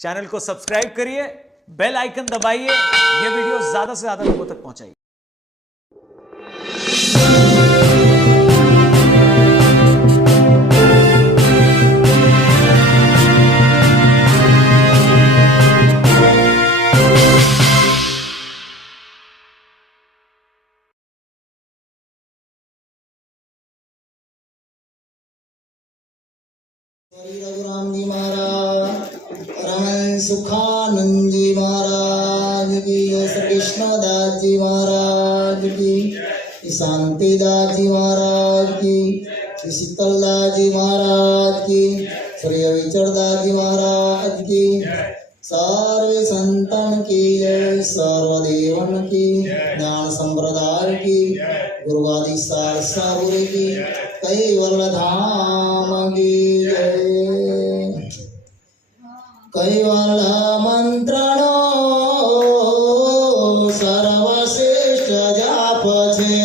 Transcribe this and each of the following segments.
Channel को subscribe करिए, bell icon दबाइए, ये वीडियो ज्यादा से ज्यादा लोगों तक पहुंचाइए। रघुराम जी महाराज, रमन सुखानंद जी महाराज की, श्री कृष्णदास जी महाराज की, शांतिदास जी महाराज की, श्री शीतलदास जी महाराज की, श्री अविचरदास जी महाराज की, सर्व संतन की जय, सर्वदेवन की, ज्ञान संप्रदाय की, गुरुवादी सारसापुरी की, कैवल्य धाम की जय। कैवल्य मंत्रणो सर्वश्रेष्ठ जाप छे,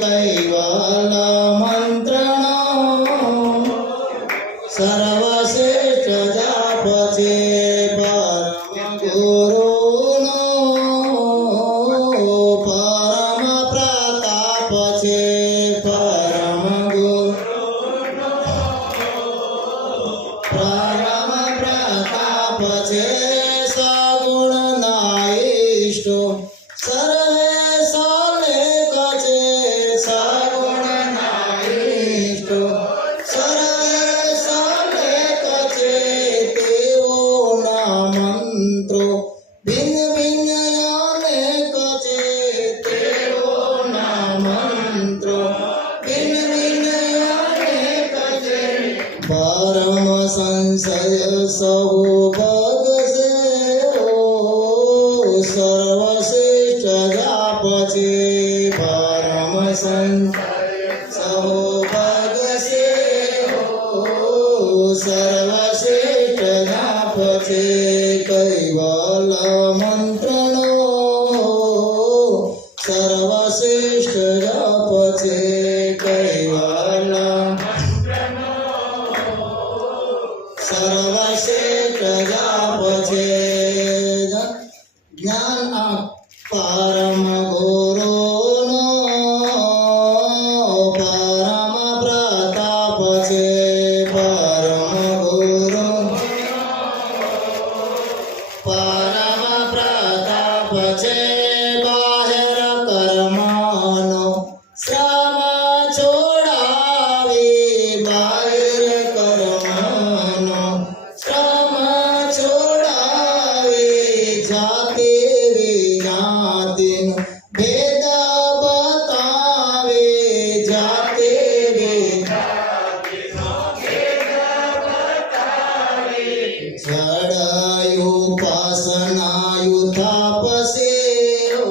कैवल्य मंत्रणो सर्वश्रेष्ठ जाप छे, परम गुरुनो परम प्रताप छे, परम गुरु परम प्रताप छे, सगुण नाइष्टो सर्वे सलेख छे, सगुण नाइष्टो सर्वे सलेख छे, तेओ ना मंत्रो भिन्न भिन्न अनेक छे, तेओ ना मंत्रो भिन्न भिन्न अनेक छे, परम संशय सबो भग से ओ सर्वश्रेष्ठ जाप छे, परम संशय सबो भग से ओ सर्वश्रेष्ठ जाप छे, कैवल्य मंत्रणो सर्वश्रेष्ठ जाप छे, कैवल्य सर्वश्रेष्ठ जाप छे, ज्ञान परम गुरुनो परम प्रताप छे, परम गुरु परम प्रताप छे, बाहेर कर्मनो श्रम छोड़ावी, बाहेर कर्मनो श्रम छोड़ावी, जाति विजातिनो भेद बतावे, जाति विजातिनो भेद बतावे, जड़ायु उपासनायु तापसे ओ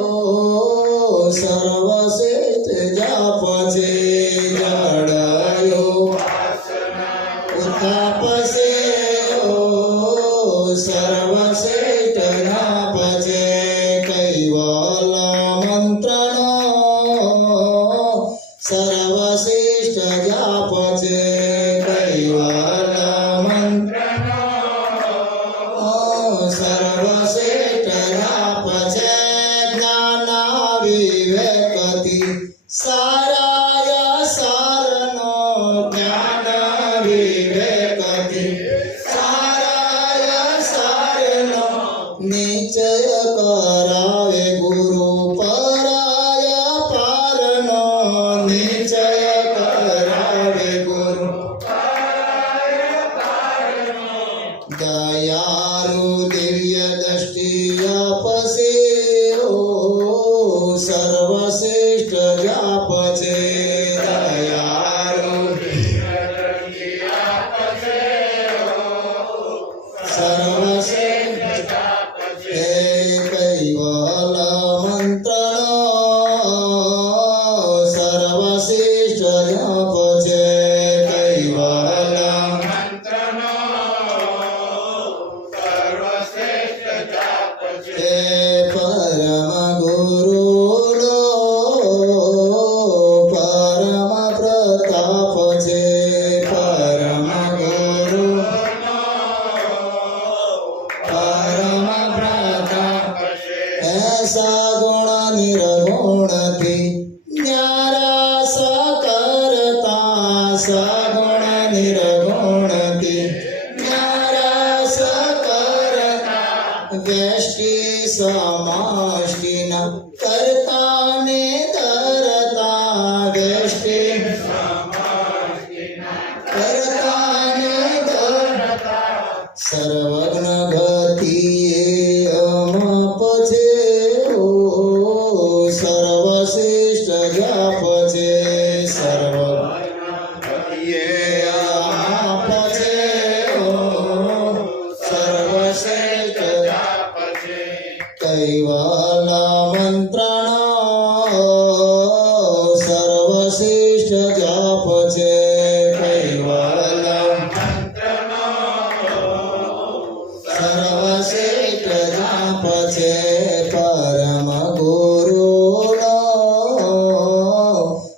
सर्वश्रेष्ठ जाप छे, जड़ायु तापसे ओ सर्वश्रेष्ठ जाप छे, कैवल्य मंत्रणो सर्वश्रेष्ठ जाप छे, कैवल्य मंत्रणो सर्वश्रेष्ठ जाप छे, ज्ञान विवेकति साराय सारनो, ज्ञान विवेकति साराय सारनो, निश्चय करावे गुरु पराय पारनो, निश्चय करावे गुरु दयालु दिव्य दृष्टि आपसे ओ सर्वश्रेष्ठ जाप छे, दयालु सर्वश्रेष्ठ जाप छे, कैवल्य मंत्रणो सर्वश्रेष्ठ जाप छे, कैवल्य परम गुरुनो परम प्रताप छे, परम गुरु સગુણ નિર્ગુણથી જ્ઞારસ કરતા વ્યષ્ટિ સમષ્ટિના કરતાને ધરતા વ્યષ્ટિ કરતાને ધરતા સર્વજ્ઞ ગતિએ અમાપ છે ઓ સર્વશ્રેષ્ઠ જાપ છે સર્વ અમાપ છે ઓ સર્વશ્રેષ્ઠ જાપ છે કૈવલ મંત્રણ સર્વશ્રેષ્ઠ જાપ છે કૈવલ સર્વશ્રેષ્ઠ જાપ છે પરમ ગુરુનો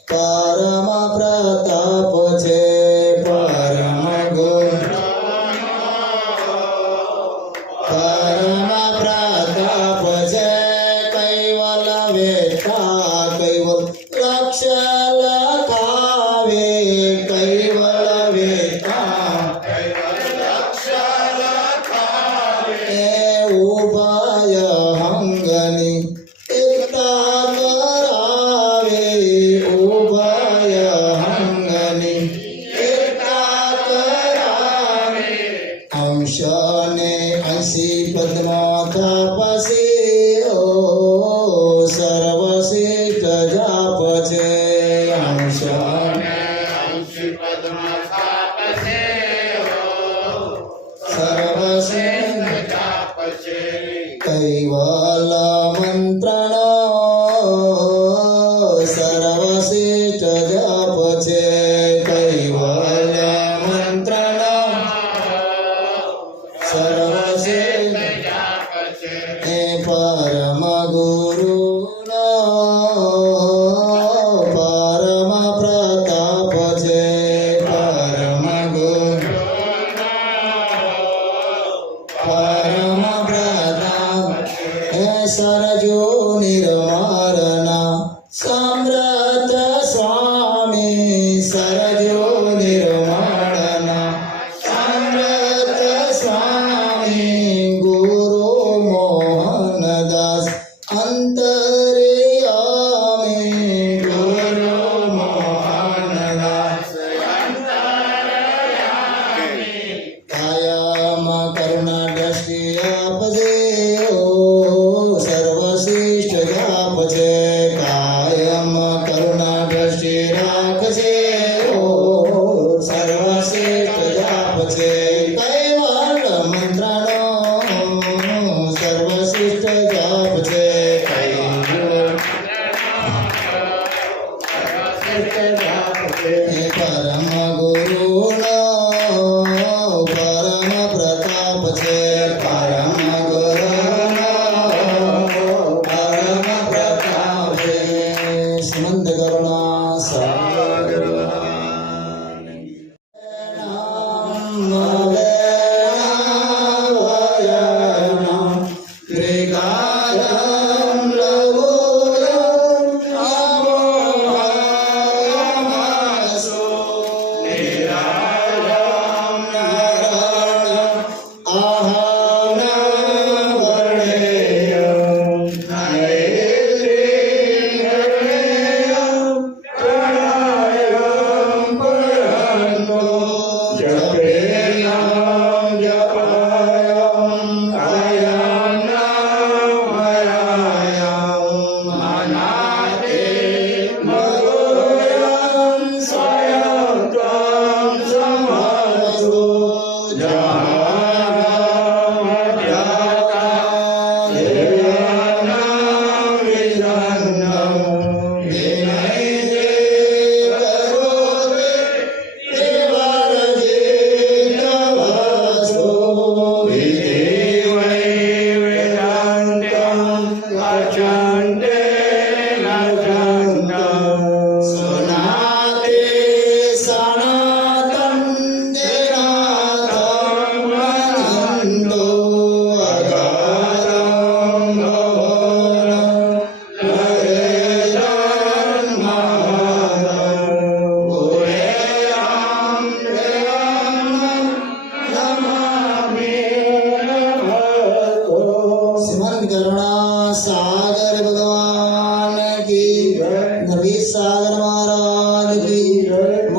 પરમ પ્રતાપ છે પરમ ગુરુ પરમ પ્રતાપ છે કૈવલ વેતા કૈવલ લક્ષ્ય લખાવે કૈવલ વેતા એ ઉભય હંગની એકતા કરાવે ઉભય હંગની એકતા કરાવે અંશને અંશી પદ્મા તાપસી ઓ સર્વશ્રેષ્ઠ જાપ છે અંશને સર્વશ્રેષ્ઠ કૈવલ મંત્રણ સર્વશ્રેષ્ઠ જાપ છે કૈવલ મંત્રણ સર્વશ્રેષ્ઠ જાપ છે એ પરમ ગુરુનો પરમ પ્રતાપ છે પરમ ગુરુ પરમ પ્રતાપ હે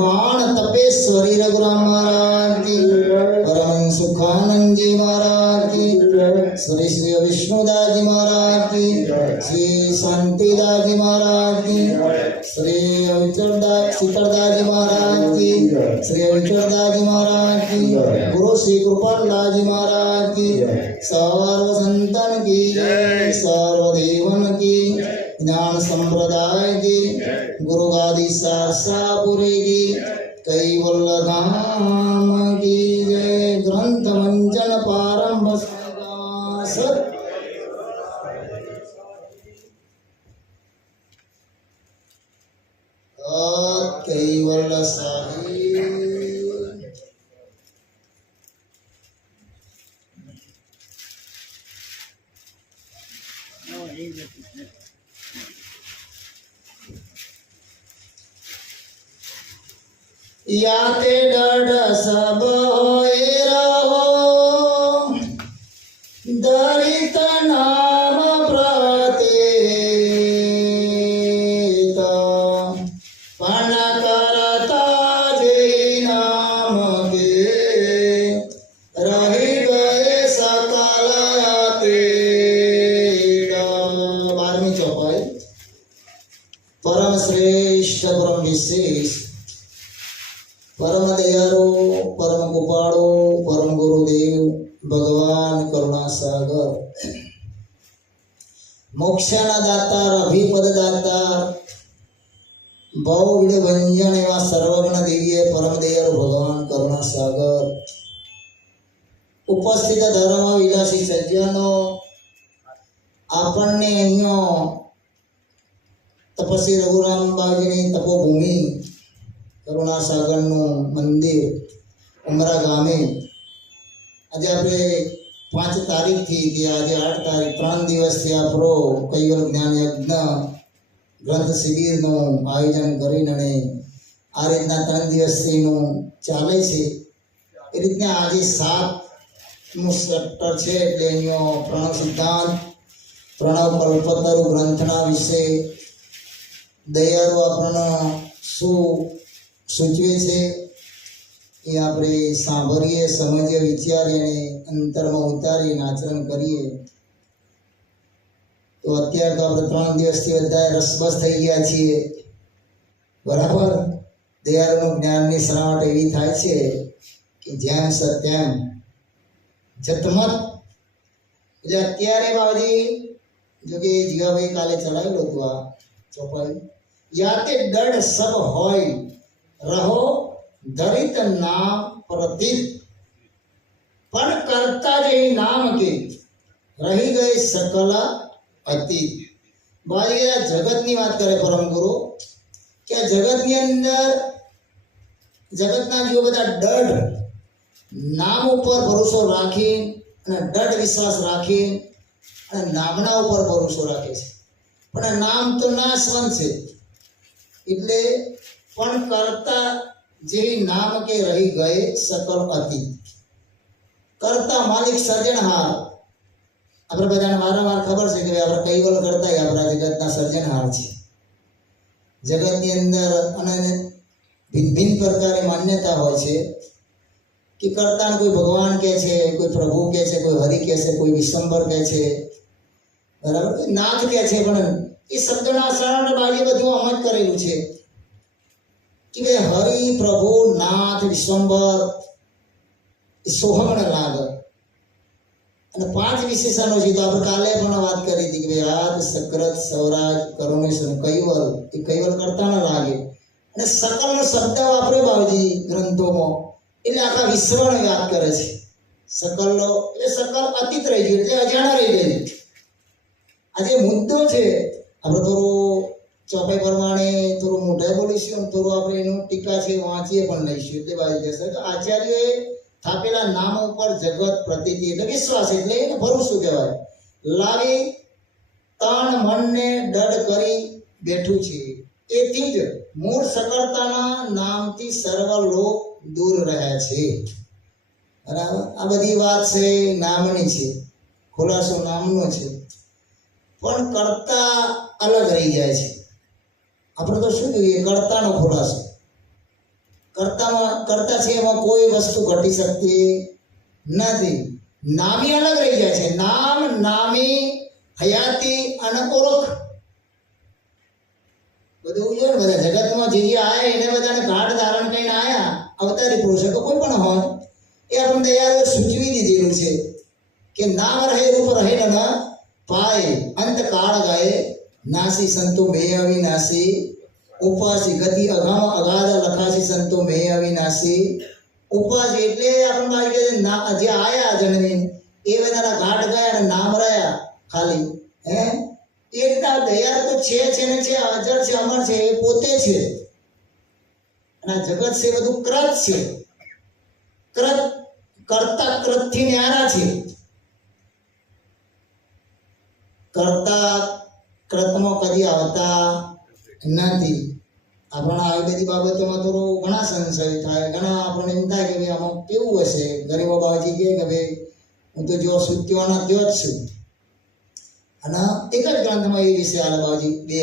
महान तपेश्वरी रघुराम महाराज की, परम सुखानंद जी महाराज की, श्री श्री विष्णुदास जी महाराज की, श्री शांतिदास जी महाराज की, श्री शीतलदास जी महाराज की, श्री विठलदास जी महाराज की, गुरु श्री कृपालदास जी महाराज की, सर्व संतन की, सर्वदेवन की, ज्ञान संप्रदाय की, गुरु गादी सारसापुरी की, कैवल्य धाम की जय। ग्रंथ मंजन पारंभ सत कैवल्य साहिब। याते डड सब होए रहो, दरित नाम प्रतीत, पण करता जे नाम के, रही गए सकल अतीत। 12वीं चौपाई। परम श्रेष्ठ परम विशेष परम दयाळु परम कृपाळु परम गुरुदेव भगवान करुणा सागर, मोक्षाना दातार अभिपद दातार बहुविध व्यंजन एवा सर्वगुण दिव्य परम दयाळु भगवान करुणा सागर, उपस्थित धर्म विलासी सज्जनो, આપણને અહીંયા તપસ્વી રઘુરામ બાજીની તપોભૂમિ કરુણા સાગરનું મંદિર ઉમરા ગામે આજે આપણે 5 તારીખથી કે આજે 8 તારીખ 3 દિવસથી આપણો કૈવલ જ્ઞાન યજ્ઞ ગ્રંથ શિબિરનું આયોજન કરીને અને આ રીતના 3 દિવસથીનું ચાલે છે। એ રીતના આજે 7નું સેક્ટર છે એટલે અહીંયા પ્રણવ સિદ્ધાંત પ્રણવ કલ્પતરુ ગ્રંથના વિશે દયાળુ આપણને શું સૂચવે છે એ આપણે સાંભળીએ, સમજીએ, વિચારીએ અને અંતરમાં ઉતારીને આચરણ કરીએ। તો અત્યારે તો આપણે 3 દિવસથી બધા રસબસ થઈ ગયા છીએ, બરાબર। દયાળુનું જ્ઞાનની સરાવટ એવી થાય છે કે જેમ સત્યમ જતમત। એટલે અત્યારે બાબજી જો કે જીવાભાઈ કાલે ચડાવેલું હતું આ ચોપાઈ, યાતે દડ સબ હોય रहो दरित नाम प्रतीत, पण करता जे नाम के, रही गए सकल अतीत। भाई आ जगतनी बात करे परम गुरु કે જગતની અંદર જગતના જીવો બધા દઢ નામ ઉપર ભરોસો રાખી અને દઢ વિશ્વાસ રાખી અને નામના ઉપર ભરોસો રાખે છે, પણ આ નામ તો નાશવંત છે એટલે પણ કરતા જેવી નામ કે રહી ગયે સકલ અતીત। કરતા માલિક સર્જનહાર, આપણે બધાને વારંવાર ખબર છે કે આપણે કૈવલ કરતા આપણા જગતના સર્જનહાર છે। જગતની અંદર અને ભિન્ન ભિન્ન પ્રકારે માન્યતા હોય છે કે કરતાને કોઈ ભગવાન કહે છે, કોઈ પ્રભુ કહે છે, કોઈ હરિ કહે છે, કોઈ વિશ્વંભર કહે છે, બરાબર, નાથ કહે છે, પણ એ શબ્દોના સરળ બાજુ બધું આમ જ કરેલું છે कि वे हरि प्रभु नाथ विश्वंभर सोहमण लाग અને 5 વિશેષણો છે। તો આપણે કાલે પણ વાત કરી હતી કે આદ સક્રત સૌરાજ કરુણેશ્વર કૈવલ, એ કૈવલ કરતા ન લાગે અને સકલનો શબ્દ વાપર્યો બાબજી ગ્રંથોમાં એટલે આખા વિશ્વને યાદ કરે છે। સકલનો એટલે સકલ અતીત રહી ગયું એટલે અજાણા રહી ગયું। આજે મુદ્દો છે આપણે થોડું ચોપાઈ પ્રમાણે થોડું મોઢે બોલીશું, થોડું આપણે એનું ટીકા છે વાંચીએ પણ લઈશું એટલે બાજી જશે। તો આચાર્યએ થાપેલા નામ ઉપર જગત પ્રતીતિ એટલે વિશ્વાસ એટલે એને ભરોસો કહેવાય, લાવી તણ મનને દઢ કરી બેઠું છે। એથી જ મૂળ સકળતાના નામથી સર્વ લોક દૂર રહ્યા છે, બરાબર। આ બધી વાત છે નામની છે, ખુલાસો નામનો છે, પણ કરતા અલગ રહી જાય છે। આપણે તો શું જોઈએ, કરતાનો ખુલાસો, કરતા છે એમાં કોઈ વસ્તુ ઘટી શકતી નથી. નામી અલગ રહી જાય છે. નામ, નામી, હયાતી અને ઓળખ બધું છે ને. બધા જગતમાં જે આયા એને બધાને ઘાટ ધારણ કરીને આયા અવતારી પુરુષ તો કોઈ પણ હોય એ આપણને તૈયાર સૂચવી દીધેલું છે કે નામ રહે રૂપ રહે ન પાય અંત કાળ ગાય નાસી સંતો મે અવિનાશી ઉપવાસી ગતિ અગામ અગાધ લખાસી સંતો મે અવિનાશી. ઉપવાસ એટલે આપણને જે આયા જન્મીન એ બધાના ઘાટ ગયા અને નામ રહ્યા ખાલી હે એ રીતના તૈયાર તો છે ને છે, અજર છે, અમર છે, એ પોતે છે. અને આ જગત છે બધું કૃત છે. કૃત કરતા કૃતથી ન્યારા છે. કરતા કૃતમાં કદી આવતા નથી. આપણા આવી બધી બાબતોમાં થોડો ઘણા સંશય થાય, ઘણા આપણને એમ થાય કે ભાઈ આમાં કેવું હશે. ગરીબો બાબાજી કહે કે ભાઈ હું તો જો સુત્યોના ત્યો જ છું. અને એક જ ગ્રંથમાં એ વિશે આલે બાબાજી બે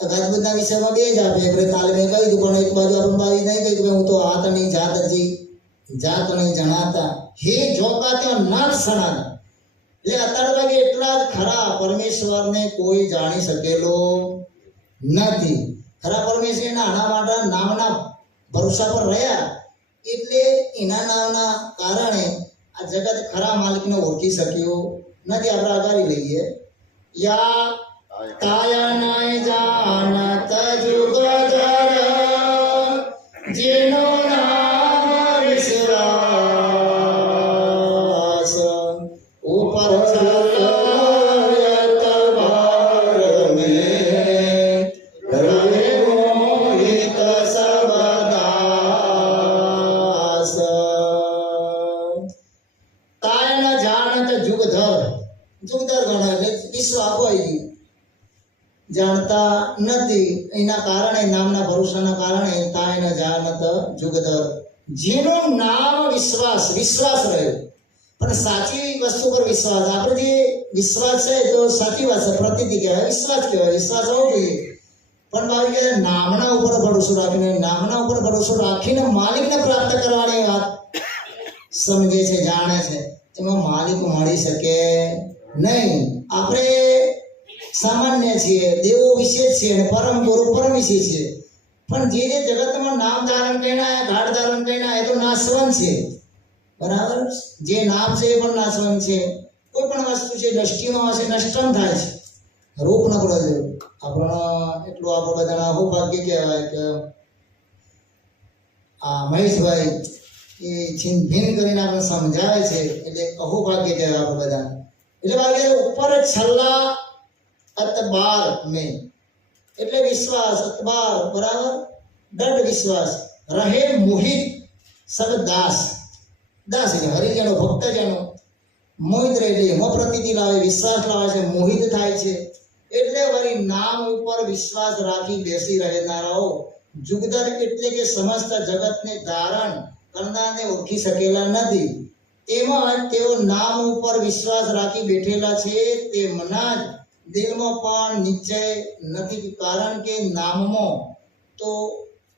અગાધબુદ્ધના વિષયમાં બે જ આપે. આપણે કાલે મેં કહ્યું હતું પણ એક બાજુ આપણને બાબાજી નહીં કહ્યું કે હું તો આતની જાત જી જાત નહીં જણાતા હે જોગા ત્યાં નાથ સણાતા. એટલે અત્યારે કે એટલા જ ખરા પરમેશ્વરને કોઈ જાણી શકેલો નથી. ખરા પરમેશ્વરના આના માટે નામના ભરોસા પર રહ્યા એટલે એના નામના કારણે આ જગત ખરા માલિકને ઓળખી શક્યો નથી. આપણે આગારી લઈએ. યા કાયા જાનત જુગધર જેનો નામ વિશ્વાસ ઉપર ચલયત ભાર મે રહે મોહિત સબદાસ. તાય ન જાણત જુગધર. જુગધર ગણ એટલે વિશ્વાસ હોય જાણતા નથી એના કારણે નામના ભરોસાના કારણે તાય ન જાણત જુગધર જેનું નામ વિશ્વાસ. વિશ્વાસ રહ્યો પણ સાચી વસ્તુ પર વિશ્વાસ. આપણે જે વિશ્વાસ છે તો સાચી વાત છે, પ્રતીતિ કહેવાય, વિશ્વાસ કહેવાય. વિશ્વાસ હોવો જોઈએ પણ બાબી કે નામના ઉપર ભરોસો રાખીને, નામના ઉપર ભરોસો રાખીને માલિકને પ્રાપ્ત કરવાની વાત સમજે છે, જાણે છે. એમાં માલિક મળી શકે નહીં. આપણે સામાન્ય છીએ, દેવો વિશેષ છે અને પરમ ગુરુ પરમ વિશેષ છે. પણ જે જગતમાં નામ ધારણ કરીને ઘાટ ધારણ કરીને એ તો નાશવંત છે. બરાબર. જે નામ છે એ પણ નાશવંત છે. કોઈ પણ વસ્તુ છે દ્રષ્ટિમાં હશે નષ્ટમ થાય છે. રૂપ નકળો છે. આપણો એટલું આપણે બધાના અહોભાગ્ય કહેવાય કે આ મહેશભાઈ એ છીન ભીન કરીને આપણે સમજાવે છે એટલે અહોભાગ્ય કહેવાય આપણે બધા. એટલે ભાગ્ય ઉપર છલ્લા અતબાર મેં એટલે વિશ્વાસ અતબાર બરાબર દઢ વિશ્વાસ રહે મોહિત સબ દાસ. દાસ એટલે હરિજનો ભક્તજનો મોહિત રહે એટલે એમાં પ્રતીતિ લાવે, વિશ્વાસ લાવે છે, મોહિત થાય છે. એટલે વળી નામ ઉપર વિશ્વાસ રાખી બેસી રહેનારાઓ જુગધર એટલે કે સમસ્ત જગતને ધારણ કરનારને ઓળખી શકેલા નથી. તેમાં તેઓ નામ ઉપર વિશ્વાસ રાખી બેઠેલા છે. તેમના જ દિલમાં પણ નિશ્ચય નથી, કારણ કે નામમાં તો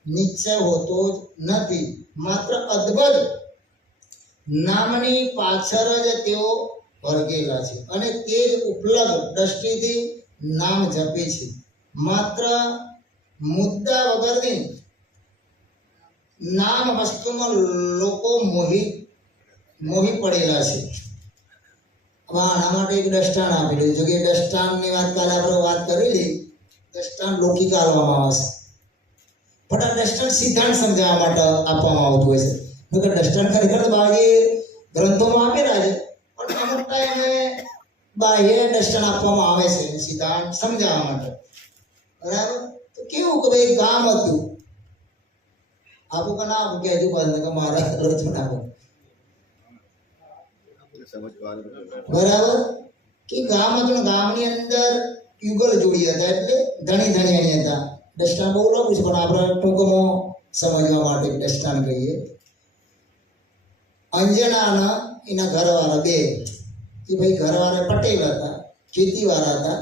નિશ્ચય હોતો જ નથી. માત્ર અદ્ભુત નામની પાછળ જ તેઓ વર્ગેલા છે અને તે જ ઉપલબ્ધ દ્રષ્ટિથી નામ જપે છે. માત્ર મુદ્દા વગરની નામ વસ્તુમાં લોકો મોહી પડેલા છે. આના માટે એક દ્રષ્ટાંત આપેલું છે કે દ્રષ્ટાંતની વાત કાલે આપણે વાત કરેલી. દ્રષ્ટાંત લૌકિક આપવામાં આવે છે પણ આ દ્રષ્ટાંત સિદ્ધાંત સમજાવવા માટે આપવામાં આવતું હોય છે. નકર દ્રષ્ટાંત ખરેખર બાહ્ય ગ્રંથોમાં આપેલા છે પણ અમુક ટાઈમે બાહ્ય દ્રષ્ટાંત આપવામાં આવે છે સિદ્ધાંત સમજાવવા માટે. બરાબર. તો કેવું કે ભાઈ ગામ હતું આપું કે ના આપું કે હજુ પાછું કે મારા અર્થ ના આપો. બરાબર. કે ગામ હતું, ગામની અંદર યુગલ જોડી હતા એટલે ધણી ધણીયાણી હતા. દ્રષ્ટાંત બહુ લાંબુ છે પણ આપણે ટૂંકમાં સમજવા માટે દ્રષ્ટાંત કહીએ. અંજનાના એના ઘરવાળા બે એ ભાઈ ઘરવાળા પટેલ હતા, ખેતીવાળા હતા.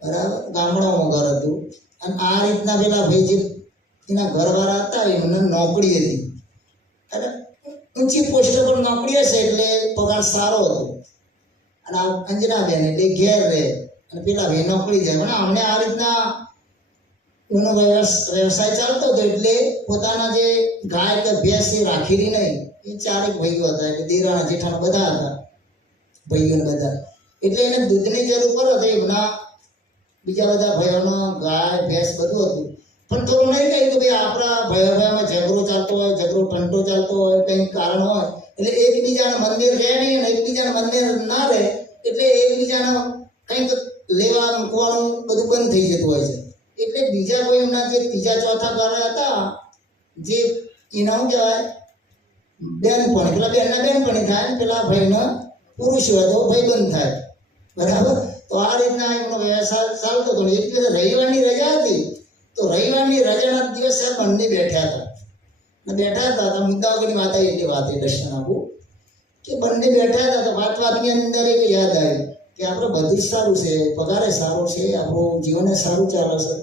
બરાબર. ગામડામાં ઘર હતું અને આ રીતના પેલા ભાઈ જે એના ઘરવાળા હતા એમને નોકરી હતી, એટલે ઊંચી પોસ્ટ પર નોકરી હશે એટલે પગાર સારો હતો. અને આ અંજનાબેન એટલે ઘેર રહે અને પેલા ભાઈ નોકરી જાય. પણ અમને આ રીતના એનો વ્યવસાય ચાલતો હતો એટલે પોતાના જે ગાય કે ભેંસ એ રાખેલી નહીં. એ ચારેક ભાઈઓ હતા એટલે દેરાણા જેઠાણા બધા હતા ભાઈઓને બધા. એટલે એને દૂધની જરૂર પડે તો એમના બીજા બધા ભાઈઓનો ગાય ભેંસ બધું હતું. પણ તો નહીં કહ્યું કે ભાઈ આપણા ભાઈઓમાં ઝઘડો ચાલતો હોય, ઝઘડો ટંટો ચાલતો હોય, કંઈક કારણ હોય એટલે એકબીજાને મંદિર રહે નહીં અને એકબીજાને મંદિર ના રહે એટલે એકબીજાને કંઈક લેવા મૂકવાનું બધું બંધ થઈ જતું હોય છે. એટલે બીજા કોઈ એમના જે ત્રીજા ચોથા ઘર હતા જે એના શું કહેવાય બેનપણી, પેલા બેનના બેનપણી થાય ને પેલા ભાઈના પુરુષ હોય તો ભાઈબંધ થાય, બરાબર. તો આ રીતના એમનો વ્યવસાય ચાલતો હતો. એક દિવસ રવિવારની રજા હતી તો રવિવારની રજાના દિવસે બંને બેઠા હતા તો મુદ્દા વગરની વાત આવી એટલી વાત એ દર્શન આપું કે બંને બેઠા હતા તો વાતની અંદર એક યાદ આવી કે આપણે બધું જ સારું છે, પગારે સારો છે, આપણું જીવન સારું ચાલે છે,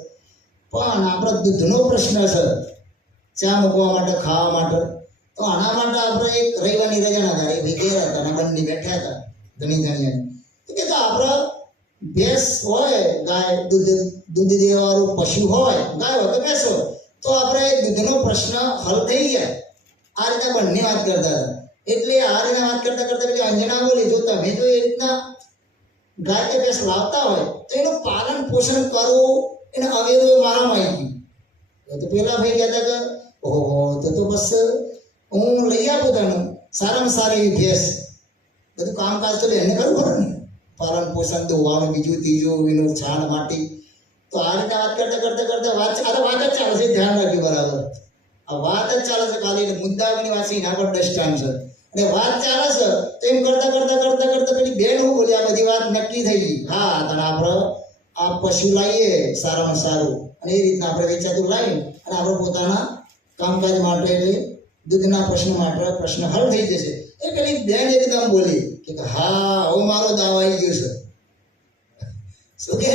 પણ આપણો દૂધનો પ્રશ્ન છે ચા મૂકવા માટે, ખાવા માટે. તો આના માટે આપણે એક રવિવારની રજાના હતા એ ગયા હતા અને બંને બેઠા હતા ધણી કે તો આપણે ભેંસ હોય, ગાય દૂધ દેવાવાળું પશુ હોય, ગાય હોય કે ભેંસ હોય તો આપણે દૂધનો પ્રશ્ન હલ થઈ જાય. આ રીતે બંને વાત કરતા હતા. એટલે આ રીતે વાત કરતા પેલી અંજના બોલી, જો તમે જો એ રીતના ગાય કે ભેંસ લાવતા હોય તો એનું પાલન પોષણ કરવું એને અવેરો મારામાં આવી ગયું. તો પેલા ભાઈ કહેતા કે ઓહો તો બસ હું લઈ આપું તને સારામાં સારી એવી ભેંસ, બધું કામકાજ તો એને કરવું પડે ને, પાલન પોષણ દોવાનું બીજું ત્રીજું એનું છાણ માટી. તો આ રીતે વાત કરતા વાત જ ચાલે છે, ધ્યાન રાખ્યું બરાબર. આ વાત જ ચાલે છે, ખાલી મુદ્દાઓની વાત છે એના પર દષ્ટાન છે અને વાત ચાલે છે. તો એમ કરતા પેલી બેન હું બોલી આ બધી વાત નક્કી થઈ ગઈ. હા તને આપણે આ પશુ લાવીએ સારામાં સારું અને એ રીતના આપણે વેચાતું લાવીએ અને આપણે પોતાના કામકાજ માટે એટલે દૂધના પ્રશ્ન હલ થઈ જશે. એ પેલી બેન એકદમ બોલી કે હા હવે મારો દાવ આવી ગયો છે. શું કે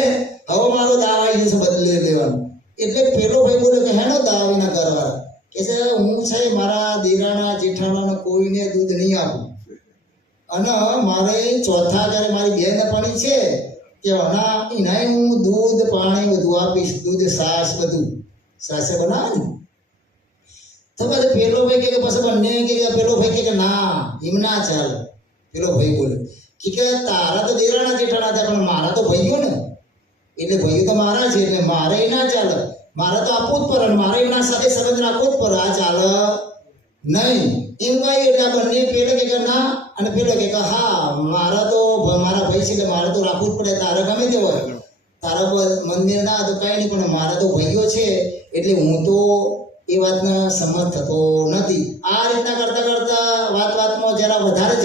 હવે મારો દાવ આવી ગયો છે બદલી લેવાનું. એટલે પેલો ભાઈ બોલ્યો કે હેનો દાવ એના ઘરવાળા કે છે હું છે મારા દેરાણા જેઠાણા કોઈને દૂધ નહીં આપું અને મારે ચોથા ઘરે મારી બેનપણી છે કે એના હું દૂધ પાણી બધું આપીશ, દૂધ છાશ બધું સાસે બનાવે ને. તો પછી પેલો ભાઈ કે પછી બંને કે પેલો ભાઈ કે ના એમ ના ચાલે. પેલો ભાઈ બોલે કે તારા તો દેરાણા જેઠાણા હતા પણ મારા તો ભાઈઓ ને, એટલે ભાઈઓ તો મારા છે એટલે મારે ના ચાલે, મારે તો આપવું જ પડે, મારે એમના સાથે સંબંધ રાખવો જ પડે, આ ચાલે નહીં એમ કહ્યું. એટલે બંને પેલો કે ના અને પેલો કે હા મારા ભાઈ છે એટલે મારે તો રાખવું જ પડે, તારે ગમે તે હોય, તારા મંદિર ના તો કઈ નહીં પણ મારા તો ભાઈઓ છે એટલે હું તો એ વાતનો સંમત થતો નથી. આ રીતના કરતા વાતમાં જરા વધારે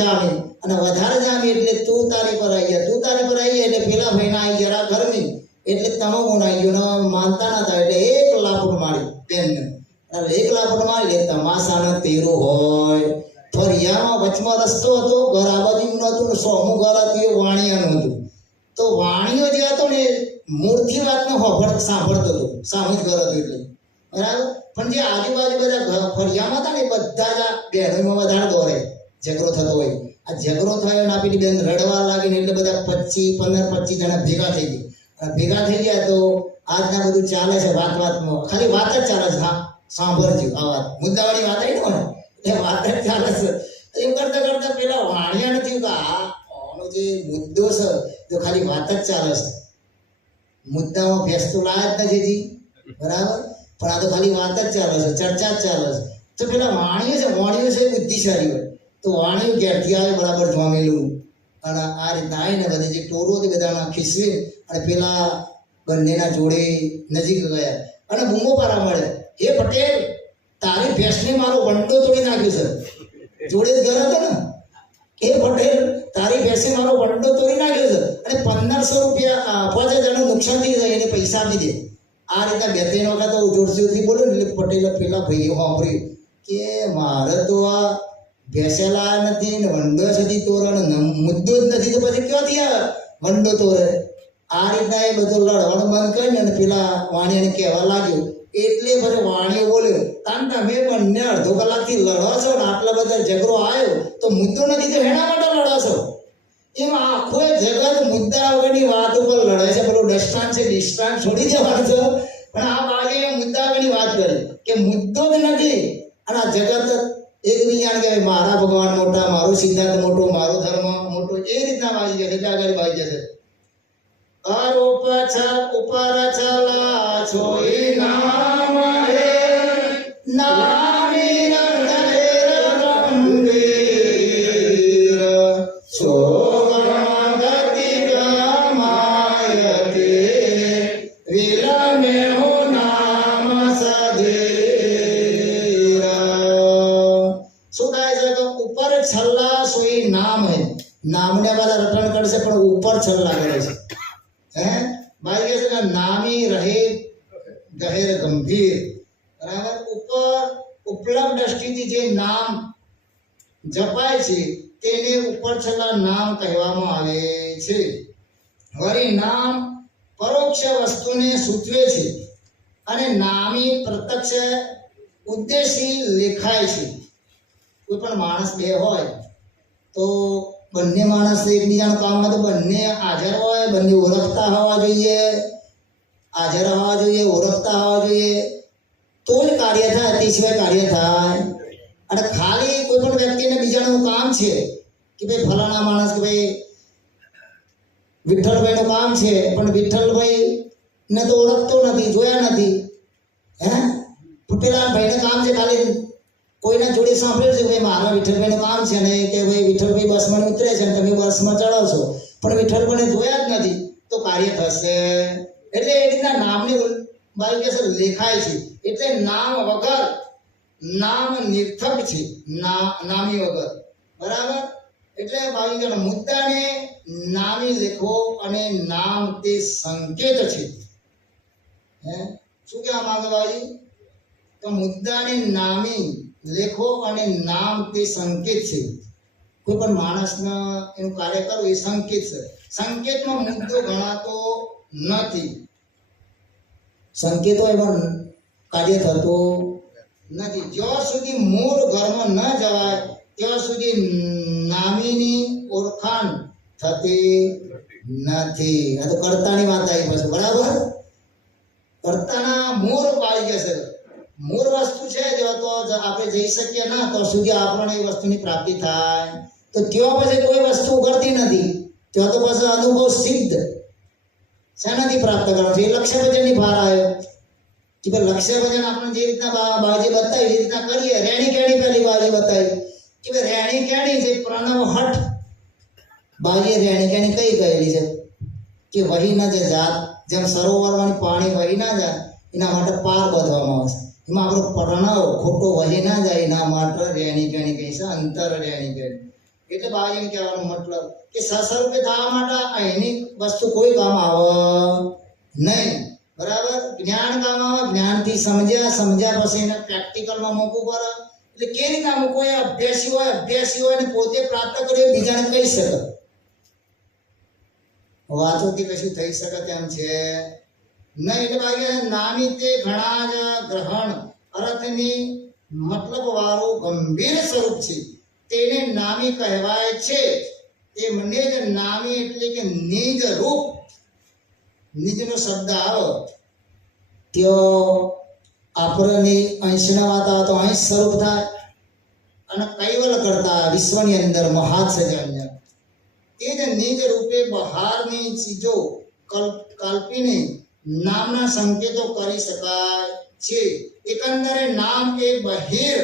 જામે એટલે તું તારી પર આવી એટલે પેલા ભાઈના આવી જરા ગરમી એટલે તમે ગુણ આવી ગયો માનતા નતા એટલે એક લાપટ મારી બેનને. એક લાપટ મારી એટલે તમાશાને તેરો હોય. ફરિયામાં વચમાં રસ્તો હતો, ઘર આ બાજુ નતું, સોમું ઘર હતું એ વાણિયાનું હતું. તો વાણિયો જે હતો ને મૂળથી વાતને સાંભળતો હતો, સામૂહિક ઘર હતું એટલે બરાબર. પણ જે આજુબાજુ બધા ફરિયામાં હતા ને બધા જ આ બહેનોમાં વધારે દોરે, ઝઘડો થતો હોય. આ ઝઘડો થયો ને પેલી બેન રડવા લાગીને એટલે બધા 15-25 જણા ભેગા થઈ ગયા. અને ભેગા થઈ ગયા તો આજના બધું ચાલે છે વાતમાં, ખાલી વાત જ ચાલે છે. હા સાંભળજો આ વાત, મુદ્દાવાળી વાત આવી ને એટલે વાત જ ચાલે છે. એમ કરતા પેલા વાણિયા નથી કે આનો જે મુદ્દો છે તો ખાલી વાત જ ચાલે છે, મુદ્દામાં ભેંસ તો લાયા જ નથી બરાબર, પણ આ તો ખાલી વાત જ ચાલે છે, ચર્ચા જ ચાલે છે. તો પેલા વાણિયો છે બુદ્ધિશાળી હોય તો વાણિયું ઘેરથી આવે બરાબર જોમેલું અને આ રીતના આવીને બધી જે ટોળો હતી બધાના ખીસવી અને પેલા બંનેના જોડે નજીક ગયા અને બૂમો પારા મળે, હે પટેલ તારી ભેંસને મારો વંડો તોડી નાખ્યો છે. જોડે જ ઘર હતો ને, હે પટેલ તારી ભેંસે મારો વંડો તોડી નાખ્યો છે અને 1500 રૂપિયા 5000 નુકસાન થઈ જાય એને પૈસા આપી દે. આ રીતના 2-3 વખત જોરથી બોલ્યો ને એટલે પટેલે પેલા ભાઈએ સાંભળ્યું કે મારે તો આ ભેંસેલા નથી ને વંડો સુધી તોરવાનો મુદ્દો જ નથી તો પછી ક્યાંથી આવે વંડો તોરે. આ રીતના એ બધું લડવાનું બંધ કરીને અને પેલા વાણિયાને કહેવા લાગ્યો એટલે પછી વાણીઓ બોલ્યો તાન તમે બંને અડધો કલાકથી લડો છો ને આટલા બધા ઝઘડો આવ્યો તો મુદ્દો નથી તો હેના માટે લડો છો એમાં આખો જગત મુદ્દા વગરની વાત ઉપર લડે છે. પેલું ડિસ્ટન્સ છે ડિસ્ટન્સ છોડી દેવાનું છે, પણ આ બાજુ મુદ્દા વગરની વાત કરી કે મુદ્દો જ નથી. અને આ જગત એકબીજાને કહે મારા ભગવાન મોટા, મારો સિદ્ધાંત મોટો, મારો ધર્મ મોટો, એ રીતના વાગી જશે, એટલે આગળ વાગી જશે. અરૂપ ઉપર ચલા છોઈ નામ હે નામી રંગેર ગંભીર શોભન ગતિ ગમાયતે વિલમે હો નામ સધીર. શું થાય છે તો ઉપર છલ્લા સોઈ નામ હે, નામને વાળા રટણ કરશે પણ ઉપર છલ્લા કરે છે. ભાઈ કહે છે કે નામી રહે ગહેર ગંભીર, બરાબર. ઉપર ઉપલબ્ધ દ્રષ્ટિથી જે નામ જપાય છે તેને ઉપર છલ્લા નામ કહેવામાં આવે છે. વળી નામ પરોક્ષ વસ્તુને સૂચવે છે અને નામી પ્રત્યક્ષ ઉદ્દેશી લેખાય છે. કોઈ પણ માણસ બે હોય તો બંને માણસ એકબીજાનું કામ હોય તો બંને હાજર હોય, બંને ઓળખતા હોવા જોઈએ, હાજર હોવા જોઈએ, ઓળખતા હોવા જોઈએ, તો જ કાર્ય થાય, તે સિવાય કાર્ય થાય. અને ખાલી કોઈ પણ વ્યક્તિને બીજાનું કામ છે કે ભાઈ ફલાણા માણસ કે ભાઈ વિઠ્ઠલભાઈનું કામ છે પણ વિઠ્ઠલભાઈ ને તો ઓળખતો નથી, જોયા નથી, પેલા ભાઈને કામ છે ખાલી કોઈના જોડે સાંભળ્યું છે ભાઈ મારા વિઠ્ઠલભાઈનું કામ છે ને કે ભાઈ વિઠ્ઠલભાઈ બસમાં ઉતરે છે ને તમે બસમાં ચડો છો, પણ વિઠ્ઠલભાઈને જોયા જ નથી તો કાર્ય થશે. એટલે એ રીતના નામની બાઈ કે લેખાય છે. એટલે નામ વગર નામ નિર્થક છે, નામી વગર, બરાબર. એટલે બાઈ કે મુદ્દાને નામી લેખો અને નામ તે સંકેત છે. શું કહેવા માંગે બાઈ? તો મુદ્દાને નામી લેખો અને નામ તે સંકેત છે. કોઈ પણ માણસના એનું કાર્ય કરવું એ સંકેત છે. સંકેતમાં મુદ્દો ગણાતો નથી, સંકેતો એમાં કાર્ય થતો નથી. જ્યાં સુધી મૂળ ઘરમાં ન જવાય ત્યાં સુધી નામીની ઓળખાણ થતી નથી. આ તો કર્તાની વાત આવી પછી, બરાબર. કર્તાના મૂળ પાડી જશે. મૂળ વસ્તુ છે જો તો આપણે જઈ શકીએ ના તો સુધી આપણને એ વસ્તુની પ્રાપ્તિ થાય. તો ત્યાં પછી કોઈ વસ્તુ ઉઘડતી નથી, ત્યાં તો પછી અનુભવ સિદ્ધ શેનાથી પ્રાપ્ત કરવાનો છે? એ લક્ષ્ય ભજનની ભાર આવ્યો કે ભાઈ લક્ષ્ય ભજન આપણે જે રીતના બાજી બતાવી એ રીતના કરીએ. રેણી કેણી પહેલી બાજી બતાવી કે ભાઈ રેણી કેણી છે પ્રણવ હઠ બાજી. રેણી કેણી કઈ કહેલી છે કે વહી ના જે જાત, જેમ સરોવરમાં પાણી વહી ના જાય એના માટે પાર બાંધવામાં આવે છે. એમાં આપણો પ્રણવ ખોટો વહી ના જાય એના માટે રેણી કેણી કહી છે, અંતર રેણી કેણી. એટલે બાજીને કહેવાનો મતલબ કે સસ્વરૂપે થવા માટે એની વસ્તુ કોઈ કામ આવે નહીં, બરાબર. જ્ઞાન કામ આવે, જ્ઞાનથી સમજ્યા પછી એને પ્રેક્ટિકલમાં મૂકવું પડે. એટલે કેવી રીતના મૂકવું? એ અભ્યાસી હોય ને પોતે પ્રાપ્ત કર્યું બીજાને કહી શકે. વાતોથી કશું થઈ શકે તેમ છે નહીં. એટલે બાકી નામી તે ઘણા જ ગ્રહણ અર્થની મતલબ વાળું ગંભીર સ્વરૂપ છે તેને નામી કહેવાય છે. એ મને જ નામી એટલે કે નિજ રૂપ, નિજનો શબ્દ આવે ત્યાં આપણને અંશના વાત આવે તો અંશ સ્વરૂપ થાય અને કૈવલ કરતા વિશ્વની અંદર મહાત સજાન્ય તે જ નિજ રૂપે બહારની ચીજો કલ્પીને નામના સંકેતો કરી શકાય છે. એકંદરે નામ એ બહિર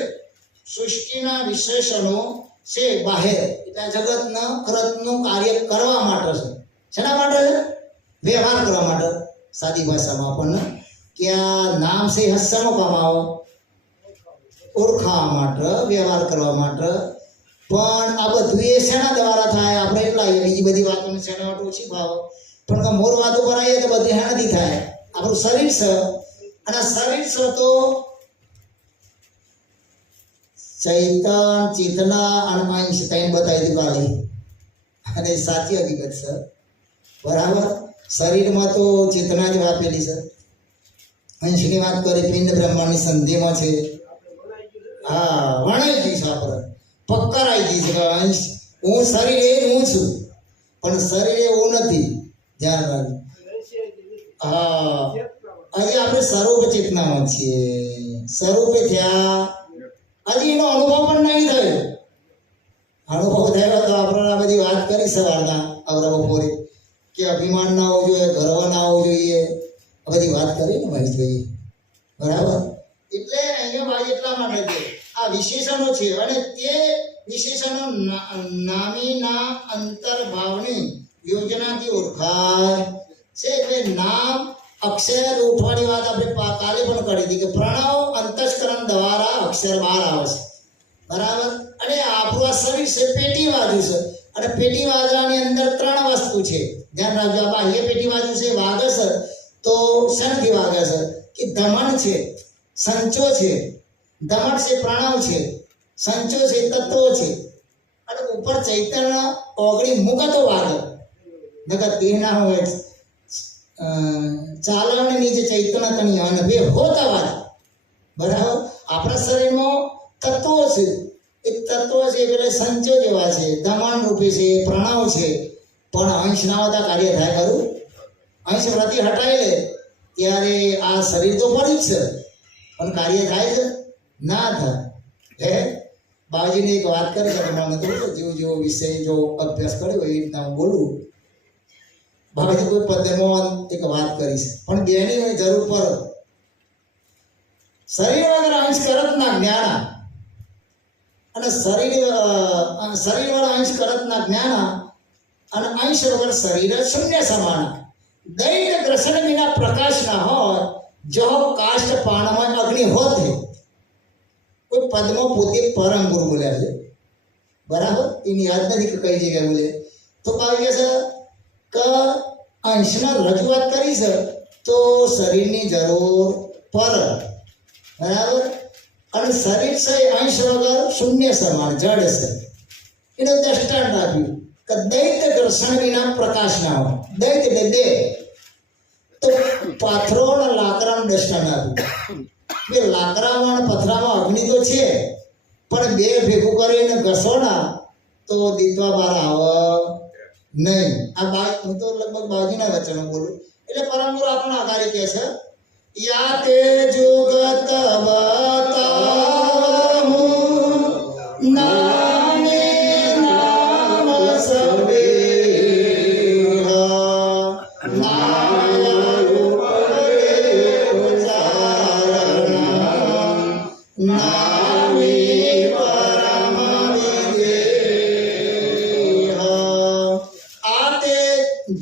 સૃષ્ટિના વિશેષણો છે. બહાર એટલે જગતના કૃતનું કાર્ય કરવા માટે છે. શેના માટે છે? વ્યવહાર કરવા માટે. સાદી ભાષામાં આપણને કે આ નામ છે હસ્સનો કામ આવે, ઓળખાવા માટે, વ્યવહાર કરવા માટે. પણ આ બધું એ શેના દ્વારા થાય? આપણે એટલા બીજી બધી વાતોને શેના માટે ઓછી ભાવ, પણ મોર વાતો કરાવીએ તો બધી હેનાથી થાય. આપણું શરીર છે અને શરીર છે તો ચૈતન, ચેતના અને અંશ ત્રણ બતાવી દીધું કાલે, અને સાચી હકીકત છે, બરાબર. શરીરમાં તો ચેતના જ વાપેલી છે અંશની વાત કરી પિંડ બ્રહ્માંડની સંધિમાં છે. હા વણાઈ ગઈ છે આપણે, પક્કરાઈ ગઈ છે કે અંશ હું શરીર એ જ હું છું, પણ શરીર એવું નથી. ધ્યાન રાખજો. હા હજી આપણે સ્વરૂપ ચેતનામાં છીએ, સ્વરૂપે થયા હજી એનો અનુભવ પણ નહીં થયો. અનુભવ થયો તો આપણે આ બધી વાત કરી સવારના આવરા બપોરે કે અભિમાન ના હોવું જોઈએ, ગર્વ ના હોવું જોઈએ, આ બધી વાત કરી ને ભાઈ જોઈએ. બરાબર. એટલે અહીંયા ભાઈ એટલા માટે છે આ વિશેષણો છે અને તે વિશેષણો નામીના અંતર્ભાવની યોજનાથી ઓળખાય છે. એટલે નામ અક્ષર ઉઠવાની વાત આપણે કાલે પણ કરી હતી કે પ્રણવ અંતસ્કરણ દ્વારા અક્ષર બહાર આવે છે. બરાબર. અને આપણું આ શરીર છે પેટી બાજુ છે અને પેટી બાજરાની અંદર 3 વસ્તુ છે. ધ્યાન રાખજો. આ બાહ્ય પેટી બાજુ છે વાગે છે તો શેનાથી વાગે છે કે ધમણ છે, સંચો છે. ધમણ છે પ્રણવ છે, સંચો છે તત્વો છે અને ઉપર ચૈતન્ય ઓગળી મુકતો વાગે. નકર તે ના હોય ચાલણ નીચે ચૈતન્ય તણી અનભે હોતા વાત. બરાબર. આપણા શરીરમાં તત્વો છે, એ તત્વો છે એટલે સંચો જેવા છે, ધમણ રૂપે છે, પ્રણવ છે. પણ અંશ ના હોતા કાર્ય થાય ખરું? અંશ પ્રતિ હટાઈ લે ત્યારે આ શરીર તો પડી જ છે પણ કાર્ય થાય છે ના થાય. હે બાબાજીને એક વાત કરે છે હમણાં તો જેવો જેવો વિષય જો અભ્યાસ કર્યો એ રીતના હું બોલું. બાબાજી કોઈ પદ્યમાં એક વાત કરી છે પણ બેની જરૂર પર શરીર વગર અંશ કરત ના જ્ઞાન અને શરીર વાળા અંશ કરત ના જ્ઞાન અને અંશ વગર શરીર શૂન્ય સમાન. દૈત ગ્રસન વિના પ્રકાશ ના હોય જો કાષ્ટ પાણમાં અગ્નિ હોત. કોઈ પદમાં પોતે પરમ ગુરુ બોલ્યા છે. બરાબર. એની યાદ નથી કે કઈ જગ્યાએ બોલે તો કહે છે કે અંશના રજૂઆત કરી છે તો શરીરની જરૂર પર. બરાબર. અને શરીર છે અંશ વગર શૂન્ય સમાન જડ છે. એનું દ્રષ્ટાંત આપ્યું કે દૈત ઘર્ષણ વિના પ્રકાશ ના હોય. દૈત એટલે બે તો પાથરો અને લાકડાનું દ્રષ્ટાંત આપ્યું કે લાકડામાં અને પથરામાં અગ્નિ તો છે પણ બે ભેગું કરીને ઘસો ના તો દીતવા બહાર આવે નહીં. આ હું તો લગભગ બાજુના વચનો બોલું. એટલે પરમગુરુ આપણને આગારી કહે છે યા તે જુગત બતાવું નામે નામ સવે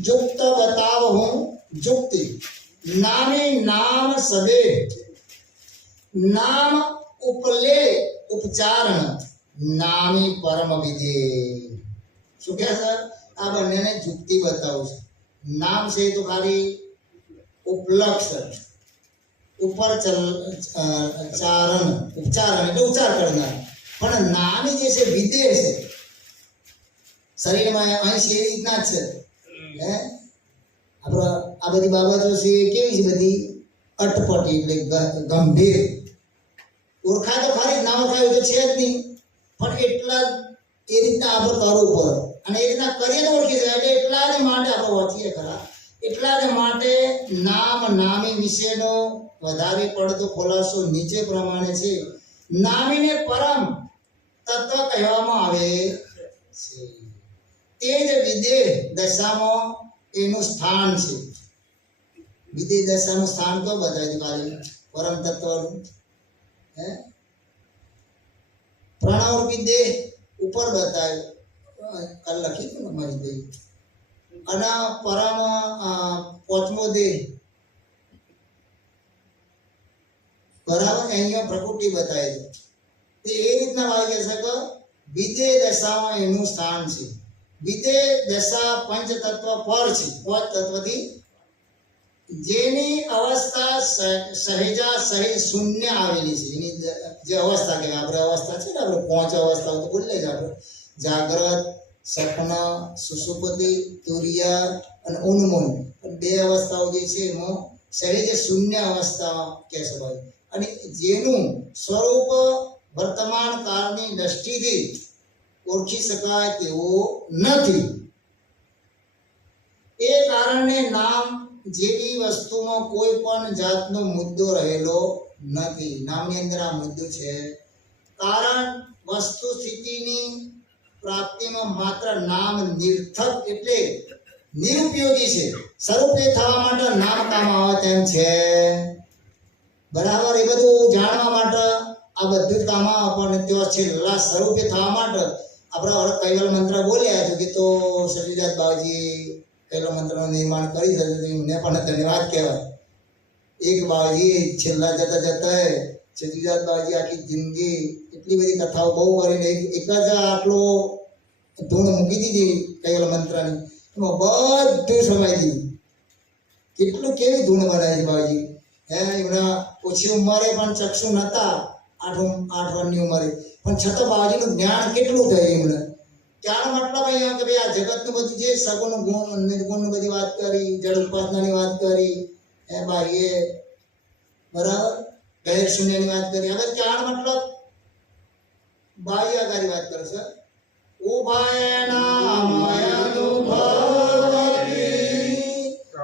जुक्त बताव हूं जुक्ति नामे नाम सबे नाम उपले उपचारण नामी परम विधे. શું કહે સર? આ બંનેને જુક્તિ બતાવું છે. નામ છે તો ખાલી ઉપલક્ષ ઉપર ચારણ ઉપચારણ એટલે ઉચ્ચાર કરનાર પણ નામી જે છે વિધેય છે. શરીરમાં અંશ એ રીતના જ છે. હે આપણે આ બધી બાબતો છે કેવી છે બધી અટપટી એટલે ગંભીર. ઓળખાય તો ખરી ના ઓળખાય તો છે જ નહીં પણ એટલા એ રીતના આપણે કરવું પડે અને એ રીતના કરીએ તો ઓળખી જાય. એટલે એટલા જ માટે આપણે ઓળખીએ ખરા. એટલા જ માટે નામ નામી વિશેનો વધારે પડતો ખુલાસો નીચે પ્રમાણે છે. નામીને પરમ તત્વ કહેવામાં આવે છે. તે જ વિદેહ દશામાં એનું સ્થાન છે. વિદેહ દશાનું સ્થાન તો બતાવ્યું કાલે પરમ તત્વનું. હે પ્રણવ વિદેહ ઉપર બતાવ્યું કાલ લખી દઉં ને મારી ભાઈ. અને પરમ પાંચમો દેહ બરાબર અહીંયા પ્રકૃતિ બતાવી છે. એ રીતના વાગે છે કે વિદેહ દશામાં એનું સ્થાન છે. વિદેહ દશા પંચ તત્વ પર છે. પાંચ તત્વથી જેની અવસ્થા સહેજા સહેજ શૂન્ય આવેલી છે. એની જે અવસ્થા કહેવાય આપણે અવસ્થા છે ને આપણે પાંચ અવસ્થાઓ તો બોલીએ જ આપણે જાગ્રત, સપન, સુષુપ્તિ, તુરિયા અને ઉન્મૂન. બે અવસ્થાઓ જે છે એમાં સહેજે શૂન્ય અવસ્થામાં કહેશો ભાઈ. અને જેનું સ્વરૂપ વર્તમાન કાળની દ્રષ્ટિથી ઓળખી શકાય તેવો નથી. એ કારણે નામ જેવી વસ્તુમાં કોઈ પણ જાતનો મુદ્દો રહેલો નથી. નામની અંદર આ મુદ્દો છે. કારણ વસ્તુ સ્થિતિની પ્રાપ્તિમાં માત્ર નામ નિર્થક એટલે નિરુપયોગી છે. સ્વરૂપે થવા માટે નામ કામ આવે તેમ છે. બરાબર. એ બધું જાણવા માટે આ બધું જ કામ આવે, પણ ત્યાં છેલ્લા સ્વરૂપે થવા માટે આપણે કૈવલ મંત્ર બોલ્યા છે કે તો સચિદાનંદ બાબાજી કૈવલ મંત્રનું નિર્માણ કરી દીધું. એમને પણ ધન્યવાદ કહેવાય. એક બાબાજી છેલ્લા જતા જતા સચિદાનંદ બાબાજી આખી જિંદગી એટલી બધી કથાઓ બહુ કરીને એક જ આટલો ધૂણ મૂકી દીધી કૈવલ મંત્રની. એમાં બધું સમાઈ દીધું. કેટલું કેવી ધૂણ બનાવી છે બાબાજી. એમના ઓછી ઉંમરે પણ ચક્ષુ નતા, 8 વર્ષની ઉંમરે, પણ છતાં બાબાજીનું જ્ઞાન કેટલું થયું એમને. ત્યાર મતલબ અહીંયા કે ભાઈ આ જગતનું બધું જે સગુણ ગુણ નિર્ગુણની બધી વાત કરી, જળ ઉપાસનાની વાત કરી, બાહ્ય બરાબર ગેર શૂન્યની વાત કરી. હવે ત્યાર મતલબ બાહ્યકારી વાત કરે છે. ઉભયના મયનુભવતી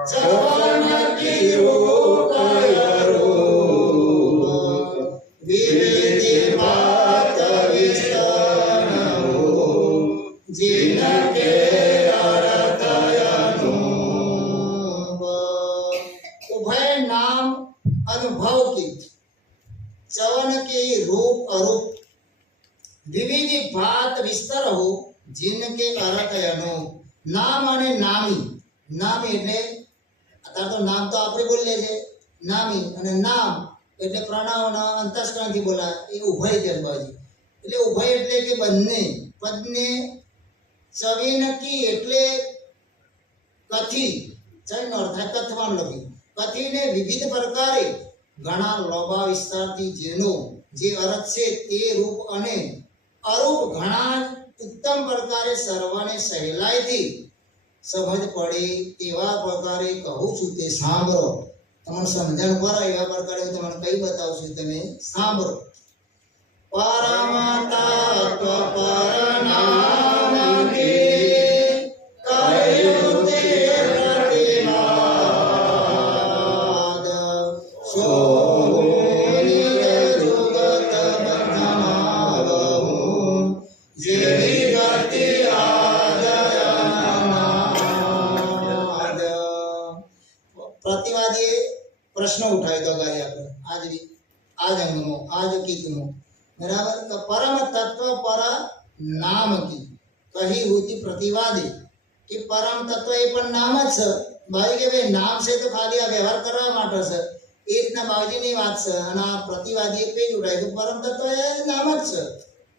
ચવન કિરૂપયરો વિવિધિ ભાત વિસ્તરણો જીનકે અરતયનો. ઉભય નામ अनुभव की चवन के रूप अरूप विविध भात विस्तर हो जिनके अर्थ अनु. नाम અને નામી. નામી એટલે અત્યારે તો નામ તો આપણે બોલીએ છે નામી, અને નામ એટલે પ્રણવના અંતસ્કરણથી બોલાય એ ઉભય છે બાજી. એટલે ઉભય એટલે કે બંને પદને ચવિનકી એટલે કથી ચૈનો અર્થ કથવાનું લખ્યું. કથીને વિવિધ પ્રકારે ઘણા લોભા વિસ્તારથી જેનો જે અર્થ છે તે રૂપ અને અરૂપ ઘણા ઉત્તમ પ્રકારે સર્વને સહેલાઈથી સમજ પડે તેવા પ્રકારે કહું છું તે સાંભળો. તમને સમજણ પડે એવા પ્રકારે હું તમને કઈ બતાવું છું, તમે સાંભળો. પરમ તત્વ પરનામકે કહ્યું તે પ્રતિવાદ સો प्रतिवादी प्रश्न उठाए तो गाड़ी આપણે आज अंगमो आज कीतुमो बराबर. तो परम तत्व पर नाम की कही हुई प्रतिवादी कि परम तत्व એ પણ નામ જ છે ભાઈ. કે ભાઈ નામ છે તો ખાલી આ વ્યવહાર કરવા માટે છે એ રીતના બાવજીની વાત છે. અને આ પ્રતિવાદીએ પેજ ઉઠાય તો પરમ તત્વ એ નામ જ છે.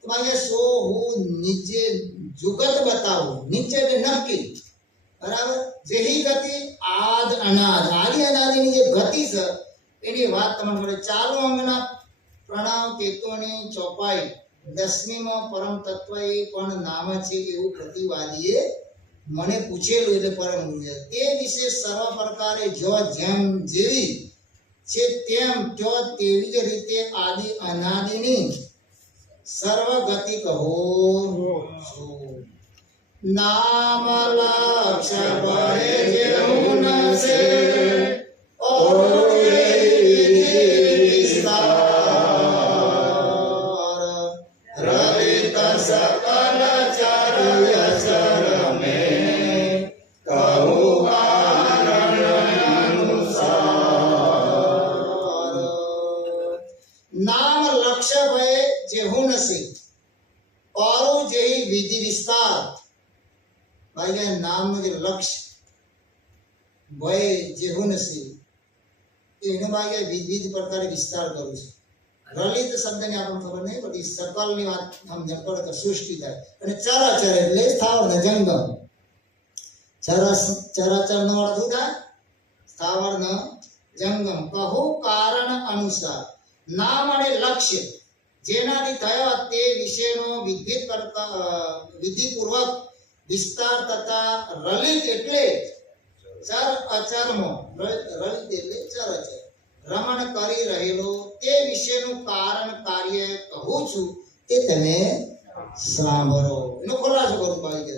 તો ભાઈ સો હું નીચે જુગત બતાવું. નીચે એટલે નક્કી બરાબર. જેહી ગતિ આદ અનાદ આદિ અનાદિની જે ગતિ છે એની વાત તમને કરે. ચાલો અંગના પ્રણામ કેતુની ચોપાઈ 10મીમાં પરમ તત્વ એ પણ નામ છે એવું પ્રતિવાદીએ મને પૂછેલું. એટલે પરમ ગુરુ તે વિશે સર્વ પ્રકારે જો જેમ જેવી છે તેમ ત્યો તેવી જ રીતે આદિ અનાદિની સર્વ ગતિ કહો છું. नाम लक्ष्य बड़े जेहुन से और विस्तार रलित सकल चर्य चर में कहूँ कारण अनुसार. नाम लक्ष्य भय जेहुन से और जेही विधि विस्तार. भाई नामનું જે લક્ષ્ય ભય જેહુન છે એનો ભાઈ વિવિધ પ્રકારે વિસ્તાર કરું છું. લલિત શબ્દને આપણને ખબર નહીં પડતી. સકલની વાત સમજણ પડે તો સૃષ્ટિ થાય. અને ચરાચર એટલે સ્થાવર ને જંગમ. ચરાચર નો અર્થ શું થાય? સ્થાવર ને જંગમ. કહું કારણ અનુસાર. નામ અને લક્ષ્ય જેનાથી થયો તે વિશેનો વિધિપૂર્વક વિસ્તાર તથા લલિત એટલે ચર અચરમાં રવિ એટલે ચર અચર રમણ કરી રહેલો તે વિશેનું કારણ કાર્ય કહું છું તે તમે સાંભળો. એનો ખુલાસો કરું પાડી કે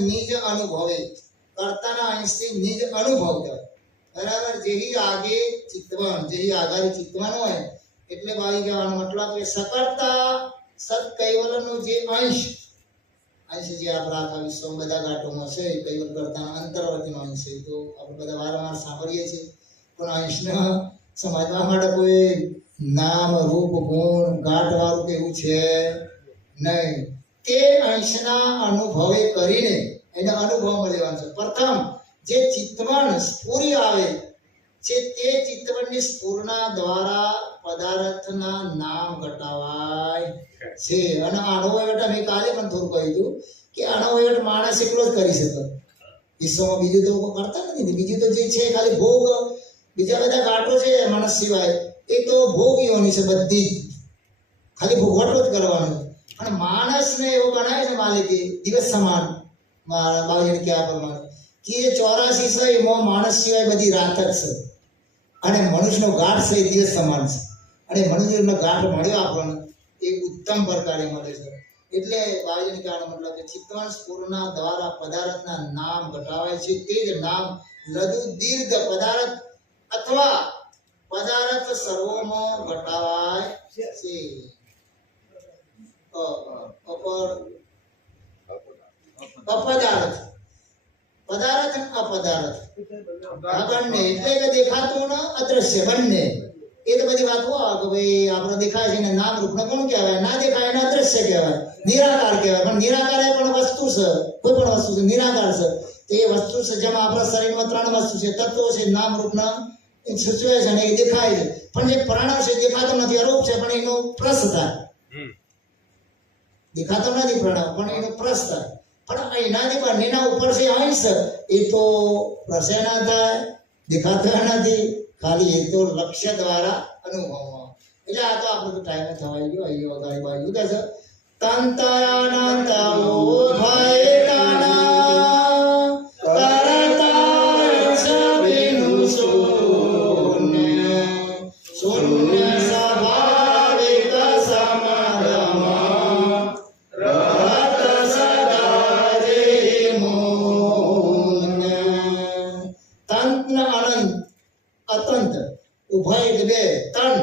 નિજ અનુભવે કર્તાના અંશથી નિજ અનુભવ કહેવાય. બરાબર. જેહી આગે ચિત્તવન, જેહી આગારી ચિત્તવન હોય એટલે ભાઈ કહેવાનો મતલબ કે સકર્તા સત કૈવલનો જે અંશ જે આપણા આખા વિશ્વમાં બધા ઘાટોમાં છે કૈવલ કરતા અંતર્વર્તીનો અંશ છે. તો આપણે બધા વારંવાર સાંભળીએ છીએ પણ અંશને સમજવા માટે કોઈ નામ રૂપ ગુણ ઘાટ વાળું કેવું છે નહીં. તે અંશના અનુભવે કરીને એને અનુભવમાં લેવાનું છે. પ્રથમ જે ચિત્તવન સ્ફુરી આવે છે તે ચિત્તવનની સ્ફુરના દ્વારા પદાર્થના નામ ઘટાવાય છે. અને આનો વહીવટ અમે કાલે પણ થોડું કહ્યું હતું કે આનો વહીવટ માણસ એકલો જ કરી શકે વિશ્વમાં. બીજું તો કરતા નથી. બીજું તો જે છે ખાલી ભોગ, બીજા બધા ઘાટો છે માણસ સિવાય એ તો ભોગીઓની છે બધી, ખાલી ભોગવટો જ કરવાનો. અને માણસને એવો બનાવે છે માલિકે દિવસ સમાન. બાવીને કહેવા પ્રમાણે કે 84 છે એમાં માણસ સિવાય બધી રાત જ છે. અને મનુષ્યનો ગાંઠ છે એ દિવસ સમાન છે. અને મનુષ્યનો ગાંઠ મળ્યો આપણને એ ઉત્તમ પ્રકારે મળે છે. એટલે બાવીને કહેવાનો મતલબ કે ચિત્તવન સ્ફુરના દ્વારા પદાર્થના નામ ઘટાવાય છે. તે જ નામ લઘુ દીર્ઘ પદાર્થ અથવા પદાર્થ સર્વોમાં ઘટાવાય છે. અપદાર્થ, પદાર્થ અપદાર્થ બંને એટલે કે દેખાતું ને અદ્રશ્ય બંને. એ તો બધી વાત હોય કે ભાઈ આપણે દેખાય છે ને નામ રૂપ ને કોણ કહેવાય, ના દેખાય એને અદ્રશ્ય કહેવાય, નિરાકાર કહેવાય. પણ નિરાકાર એ પણ વસ્તુ છે, કોઈ પણ વસ્તુ છે નિરાકાર છે. તો એ વસ્તુ છે જેમ આપણા શરીરમાં 3 વસ્તુ છે, તત્વો છે, નામ રૂપ ના સૂચવે છે ને એ દેખાય છે. પણ જે પ્રાણ છે દેખાતો નથી, અરૂપ છે પણ એનો પ્રસ થાય. દેખાતો નથી પ્રણવ પણ એનો પ્રસ થાય. પણ એનાથી બંનેના ઉપર છે અંશ એ તો પ્રસેના થાય, દેખાતો નથી, ખાલી એ તો લક્ષ્ય દ્વારા અનુભવમાં. એટલે આ તો આપણે તો ટાઈમ થવાઈ ગયો. અહીં અગાડી બાજુ કે છે તંતયાનંતઓ ભયતાના કરતા સબિનું શૂન્ય શૂન્ય સ્વાભાવિક સમારમા રત સદા જે મોન્ય. તંત અનંત અતંત ઉભય એટલે બે, તન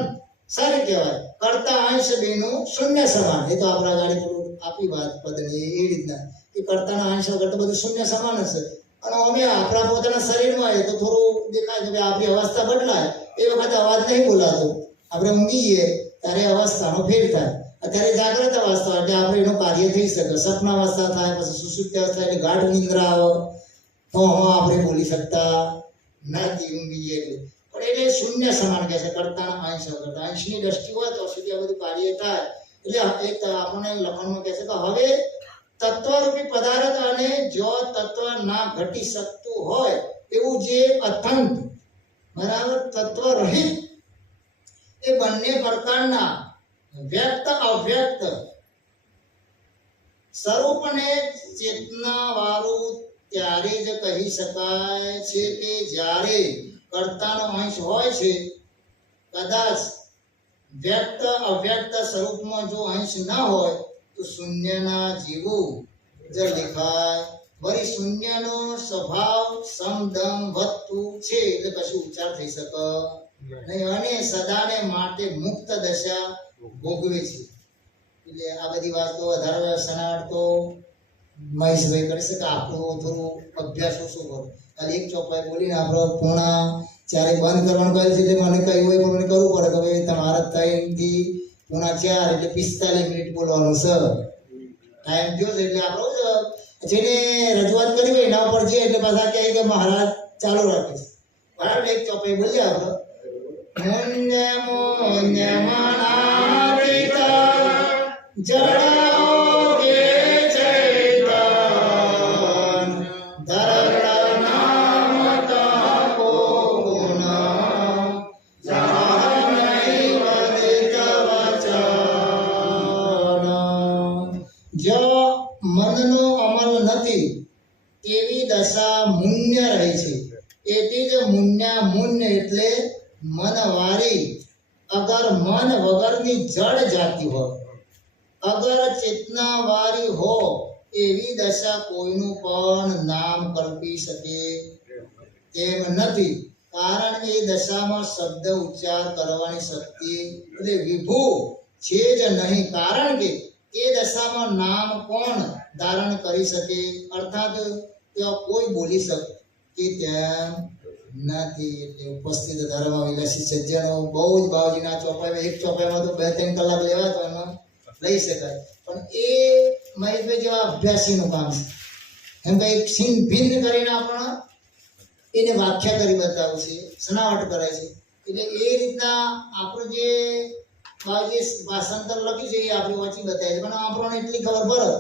સારી કહેવાય. કરતા અંશ બેનું શૂન્ય સમાન. એ તો આપણા ગાડી થોડું આપી વાત પદની એ રીતના કે કરતાના અંશ વગર તો બધું શૂન્ય સમાન જ છે. અને અમે આપણા પોતાના શરીરમાં હોય તો થોડું દેખાય છે કે આપણી અવસ્થા બદલાય. એ વખતે અવાજ નહીં બોલાતો. આપણે ઊંઘીએ ત્યારે અવસ્થાનો ફેર થાય. અત્યારે જાગ્રત અવસ્થા એટલે આપણે એનું કાર્ય થઈ શકે. સપના અવસ્થા થાય, પછી સુષુપ્ત અવસ્થા એટલે ગાઢ નિંદ્રા આવે તો આપણે બોલી શકતા નથી ઊંઘીએ એટલે. પણ એટલે શૂન્ય સમાન કહે છે કરતાના અંશ વગર. અંશની દ્રષ્ટિ હોય તો સુધી આ બધું કાર્ય થાય. એટલે એક આપણને લખણમાં કહે છે કે હવે તત્વરૂપી પદાર્થ અને જો તત્વ ના ઘટી શકતું હોય એવું જે અથંત બરાબર તત્વ રહિત એ બંને પ્રકારના વ્યક્ત અવ્યક્ત સ્વરૂપને ચેતના વાળું ત્યારે જ કહી શકાય છે કે જ્યારે કર્તાનો અંશ હોય છે. કદાચ વ્યક્ત અવ્યક્ત સ્વરૂપમાં જો અંશ ના હોય તો શૂન્યના જેવું જ દેખાય. વળી શૂન્યનો સ્વભાવ સમદમ વધતું છે એટલે કશું ઉચ્ચાર થઈ શકે નહીં અને સદાને માટે મુક્ત દશા ભોગવે છે. એટલે આ બધી વાતો વધારે સનાડ તો મહેશભાઈ કરી શકે. આપણું થોડું અભ્યાસ ઓછો કરો. ખાલી એક ચોપાઈ બોલીને આપણે પૂર્ણા 4 બંધ કરવાનું કહે છે. એટલે મને કહ્યું હોય પણ મને કરવું પડે કે ભાઈ તમારે 3 થી પૂર્ણા 4 એટલે 45 મિનિટ બોલવાનું છે. ટાઈમ થયો છે એટલે આપણો જેને રજૂઆત કરી હોય એના ઉપર જઈએ એટલે પાછા કહે કે મહારાજ ચાલુ રાખીશ. બરાબર. એક ચોપાઈ બોલીએ આપણે મુન્ય મુન્ય મનાતીત જડોગે ચૈતન ધરણ નામ તપો ગુણ જાનૈવ દિત વચન. જો મનનો અમલ નથી તેવી દશા મુન્ય રહે છે. એથી જ મુન્ય એટલે મનવારી. અગર મન વગરની જડ જાતિ હોય, અગર ચેતનાવારી હો, એવી દશા કોઈનું પણ નામ કલ્પી શકે તેમ નથી. કારણ એ દશામાં શબ્દ ઉચ્ચાર કરવાની શક્તિ એટલે વિભુ છે જ નહીં. કારણ કે એ દશામાં નામ કોણ ધારણ કરી શકે, અર્થાત ત્યાં કોઈ બોલી શકે તેમ નથી. એટલે ઉપસ્થિત ધર્મ વિલાસી સજ્જનો બહુ જ બાવજીના ચોપાઈમાં, એક ચોપાઈમાં તો 2-3 કલાક લેવા તો એમાં લઈ શકાય. પણ એ મહેશભાઈ જેવા અભ્યાસીનું કામ છે. એમ કંઈક છીન ભિન્ન કરીને આપણા એને વ્યાખ્યા કરી બતાવું છે, સનાવટ કરે છે. એટલે એ રીતના આપણું જે બાવજી ભાષાંતર લખ્યું છે એ આપણે વાંચી બતાવી છે. પણ આપણને એટલી ખબર પડે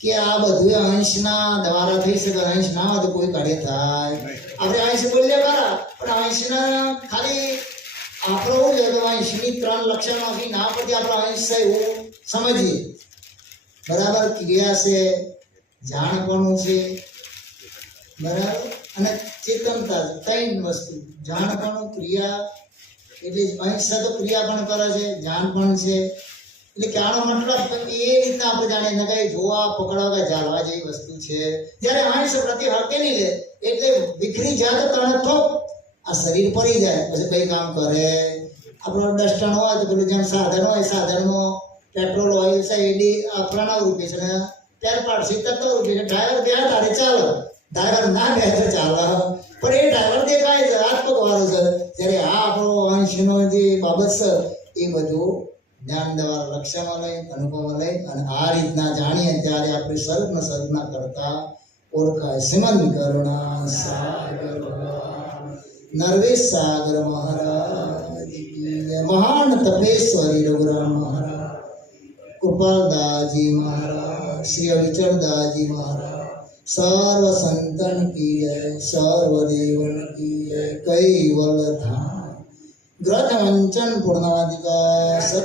કે આ બધું અંશના દ્વારા થઈ શકે. અંશ ના હોય તો કોઈ કાર્ય થાય. આપણે અંશ બોલીએ ખરા, પણ અંશના ખાલી આપણો શું છે કે અંશની 3 લક્ષણમાંથી ના પરથી આપણો અંશ છે એવું સમજીએ. બરાબર. ક્રિયા છે, જાણપણું છે, બરાબર, અને ચેતનતા છે. 3 વસ્તુ. જાણપણું, ક્રિયા એટલે અંશ તો ક્રિયા પણ કરે છે, જાણ પણ છે. એટલે કે આનો મતલબ એ રીતના આપણે જાણીએ ને કઈ જોવા પકડવા કે જાળવા જેવી વસ્તુ છે. જ્યારે અંશ પ્રતિ હકે નહીં લે એટલે વિખરી જાય તો તરત થોપ આ શરીર પડી જાય, પછી કઈ કામ કરે. આપણો ડસ્ટણ હોય તો પેલું જેમ સાધન હોય, સાધનમાં પેટ્રોલ ઓઇલ છે એડી 93 રૂપિયા છે ને સ્પેર પાર્ટ 77 રૂપિયા. ડ્રાઈવર બે તારે ચાલે, ડ્રાઈવર ના બે તો ચાલે. પણ એ ડ્રાઈવર દેખાય છે, હાથ પગ વાળો છે. જ્યારે આ આપણો અંશનો જે બાબત છે એ બધું જ્ઞાન દ્વારા લક્ષ્યમાં લઈ, અનુભવમાં લઈ અને આ રીતના જાણીએ ત્યારે આપણે સર્ગના કરતા ઓળખાય. શ્રીમદ કરુણા સાગર નરવેશ સાગર મહારાજ, મહાન તપેશ્વરી રઘુરામ મહારાજ, કૃપાલદાસજી મહારાજ, શ્રી અવિચલદાસજી મહારાજ, સર્વ સંતન કી જય, સર્વ દેવન કી જય. કૈવલ ધામ ગ્રથ વંચન પૂર્ણાધિકાર સત્ય